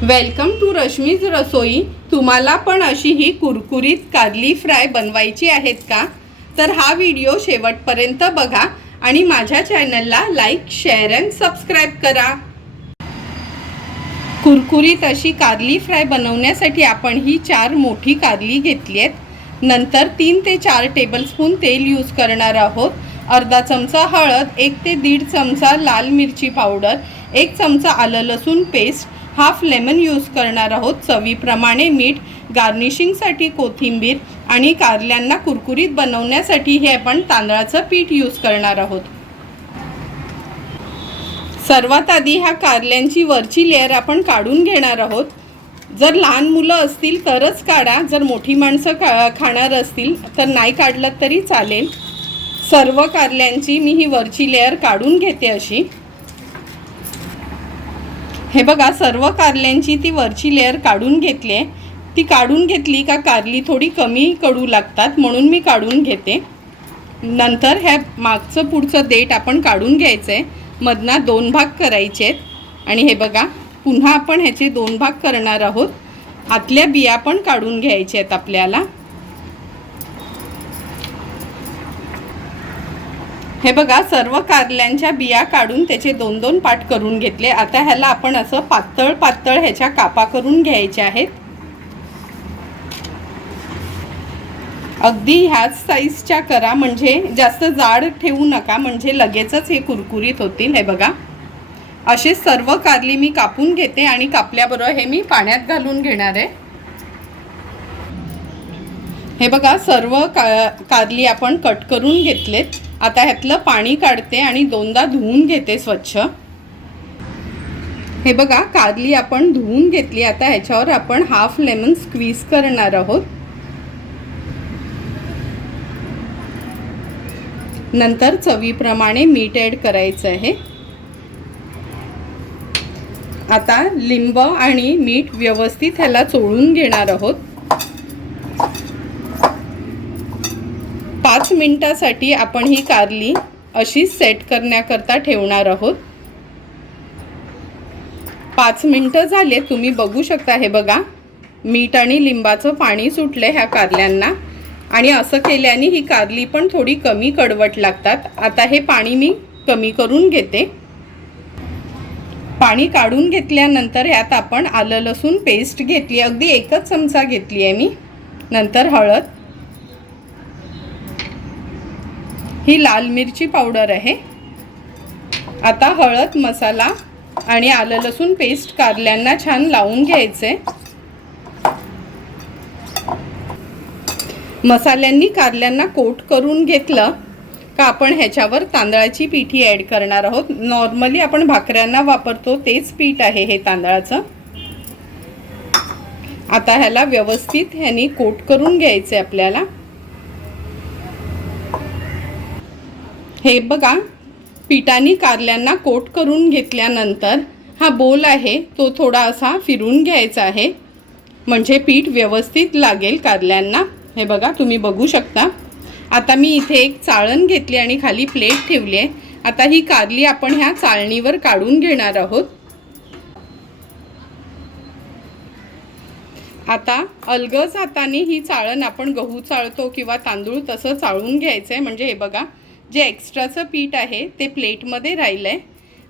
Welcome to Rashmi's रसोई तुम्हाला पण अशी ही कुरकुरीत कारली फ्राय बनवायची आहेत का? तर हा व्हिडिओ शेवटपर्यंत बघा आणि माझ्या चॅनलला लाईक शेअर अँड सबस्क्राईब करा. कुरकुरीत अशी कारली फ्राय बनवण्यासाठी आपण ही चार मोठी कारली घेतली आहेत. नंतर तीन ते चार टेबलस्पून तेल यूज करणार आहोत. अर्धा चमचा हळद एक ते दीड चमचा लाल मिरची पावडर एक चमचा आलं लसूण पेस्ट हाफ लेमन यूज करणार आहोत. चवीप्रमाणे मीठ गार्निशिंगसाठी कोथिंबीर आणि कारल्यांना कुरकुरीत बनवण्यासाठी हे आपण तांदळाचं पीठ यूज करणार आहोत. सर्वात आधी ह्या कारल्यांची वरची लेअर आपण काढून घेणार आहोत. जर लहान मुलं असतील तरच काढा. जर मोठी माणसं का खाणार असतील तर नाही काढलं तरी चालेल. सर्व कारल्यांची मी ही वरची लेअर काढून घेते अशी. हे बघा सर्व कारल्यांची ती वरची लेअर काढून घेतली आहे. ती काढून घेतली का कारली थोडी कमी कडू लागतात म्हणून मी काढून घेते. नंतर ह्या मागचं पुढचं देठ आपण काढून घ्यायचं आहे मधना दोन भाग करायचे आहेत. आणि हे बघा पुन्हा आपण ह्याचे दोन भाग करणार आहोत. आतल्या बिया पण काढून घ्यायच्या आहेत आपल्याला. हे बघा सर्व कारल्यांच्या बिया काढून त्याचे दोन दोन पाट करून घेतले. आता ह्याला आपण असं पातळ पातळ ह्याच्या कापा करून घ्यायच्या आहेत. अगदी ह्याच साईजच्या करा म्हणजे जास्त जाड ठेवू नका म्हणजे लगेचच हे कुरकुरीत होतील हे बघा. असे सर्व कारली मी कापून घेते आणि कापल्याबरोबर हे मी पाण्यात घालून घेणार आहे. हे बघा सर्व का कारली आपण कट करून घेतलेत. आता ह्यातलं पाणी काढते आणि दोनदा धुवून घेते स्वच्छ. हे बघा कारली आपण धुवून घेतली. आता ह्याच्यावर आपण हाफ लेमन स्क्वीज करणार आहोत. नंतर चवीप्रमाणे मीठ ॲड करायचं आहे. आता लिंब आणि मीठ व्यवस्थित ह्याला चोळून घेणार आहोत. पाच मिनटासाठी आपण ही कारली अशी सेट करण्याकरता ठेवणार आहोत. पाच मिनटं झाले तुम्ही बघू शकता हे बघा. मीठ आणि लिंबाचं पाणी सुटलं ह्या कारल्यांना. आणि असं केल्याने ही कारली पण थोडी कमी कडवट लागतात. आता हे पाणी मी कमी करून घेते. पाणी काढून घेतल्यानंतर यात आपण आलं लसूण पेस्ट घेतली. अगदी एकच चमचा घेतली आहे मी. नंतर हळद. ही लाल मिरची पावडर आहे. आता हळद मसाला आणि आलं लसूण पेस्ट कारल्यांना छान लावून घ्यायचे. मसाल्यांनी कारल्यांना कोट करून घेतलं का आपण ह्याच्यावर तांदळाची पिठी ॲड करणार आहोत. नॉर्मली आपण भाकऱ्यांना वापरतो तेच पीठ आहे हे तांदळाचं. आता ह्याला व्यवस्थित ह्यानी कोट करून घ्यायचं आहे आपल्याला. हे बघा पिठानी कारल्यांना कोट करून घेतल्यानंतर हा बोल आहे तो थोडा असा फिरून घ्यायचा आहे. म्हणजे पीठ व्यवस्थित लागेल कारल्यांना. हे बघा तुम्ही बघू शकता. आता मी इथे एक चाळण घेतली आणि खाली प्लेट ठेवली आहे. आता ही कारली आपण ह्या चाळणीवर काढून घेणार आहोत. आता अलगज हाताने ही चाळण आपण गहू चाळतो किंवा तांदूळ तसं चाळून घ्यायचं आहे म्हणजे हे बघा जे एक्स्ट्राचं पीठ आहे ते प्लेटमध्ये राहिलं आहे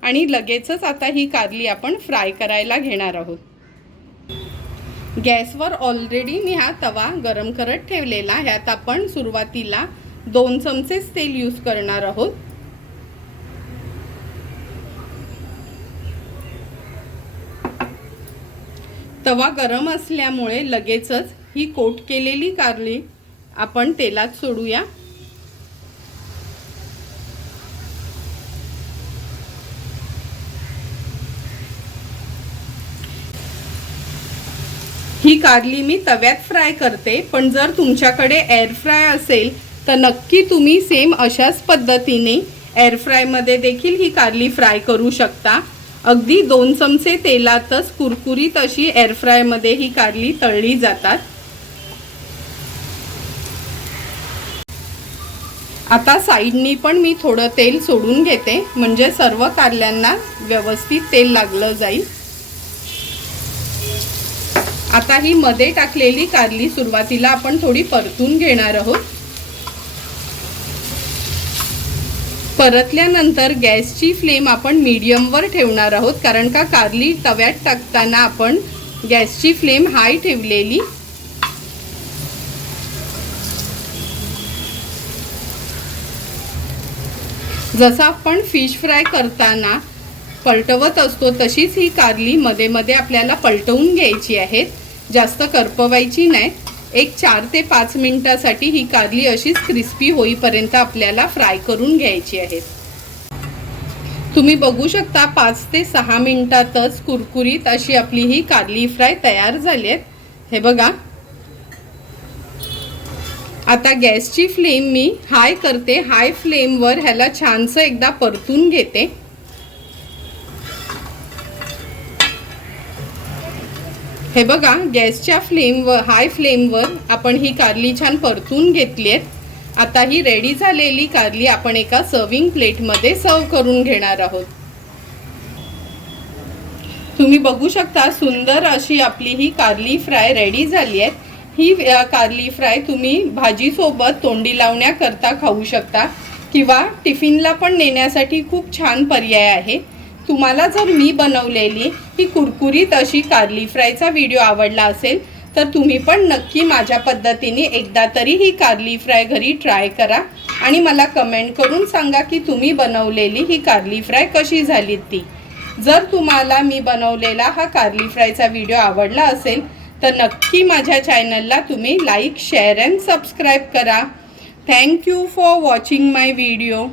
आणि लगेचच आता ही कारली आपण फ्राय करायला घेणार आहोत. गॅसवर ऑलरेडी मी हा तवा गरम करत ठेवलेला ह्यात आपण सुरुवातीला दोन चमचेच तेल यूज करणार आहोत. तवा गरम असल्यामुळे लगेचच ही कोट केलेली कारली आपण तेलात सोडूया. ही कारली मी तव्यात फ्राय करते पण जर तुमच्याकडे एअर फ्राय असेल तर नक्की तुम्ही सेम अशाच पद्धतीने एअर फ्रायमध्ये देखील ही कारली फ्राय करू शकता. अगदी दोन चमचे तेलातच कुरकुरीत अशी एअर फ्रायमध्ये ही कारली तळली जातात. आता साईडनी पण मी थोडं तेल सोडून घेते म्हणजे सर्व कारल्यांना व्यवस्थित तेल लागलं जाईल. आता ही मध्ये टाकलेली कारली सुरुवातीला आपण थोडी परतून घेणार आहोत. परतल्यानंतर गॅसची फ्लेम आपण मीडियमवर ठेवणार आहोत कारण का कारली तव्यात टाकताना आपण गॅसची फ्लेम हाय ठेवलेली. जसं आपण फिश फ्राय करताना पलटवत असतो तशीच ही कारली मध्ये मध्ये आपल्याला पलटवून घ्यायची आहेत. जास्त करपवायची नाही. एक चार ते पाच मिनटासाठी ही कारली अशीच क्रिस्पी होईपर्यंत आपल्याला फ्राय करून घ्यायची आहेत. तुम्ही बघू शकता पाच ते सहा मिनटातच कुरकुरीत अशी आपली ही कारली फ्राय तयार झाली आहेत. हे बघा. आता गॅसची फ्लेम मी हाय करते. हाय फ्लेमवर ह्याला छानसं एकदा परतून घेते. हे बघा गॅसच्या फ्लेमवर हाय फ्लेमवर आपण ही कारली छान परतून घेतली आहेत. आता ही रेडी झालेली कारली आपण एका सर्विंग प्लेटमध्ये सर्व करून घेणार आहोत. तुम्ही बघू शकता सुंदर अशी आपली ही कारली फ्राय रेडी झाली आहे. ही कारली फ्राय तुम्ही भाजीसोबत तोंडी लावण्याकरता खाऊ शकता किंवा टिफिनला पण नेण्यासाठी खूप छान पर्याय आहे. तुम्हाला जर मी बनवलेली ही कुरकुरीत अशी कारली फ्रायचा व्हिडिओ आवडला असेल तर तुम्ही पण नक्की माझ्या पद्धतीने एकदा तरी ही कारली फ्राय घरी ट्राय करा आणि मला कमेंट करून सांगा की तुम्ही बनवलेली ही कारली फ्राय कशी झाली ती. जर तुम्हाला मी बनवलेला हा कारली फ्रायचा व्हिडिओ आवडला असेल तर नक्की माझ्या चॅनलला तुम्ही लाईक शेअर अँड सबस्क्राईब करा. Thank you for watching my video.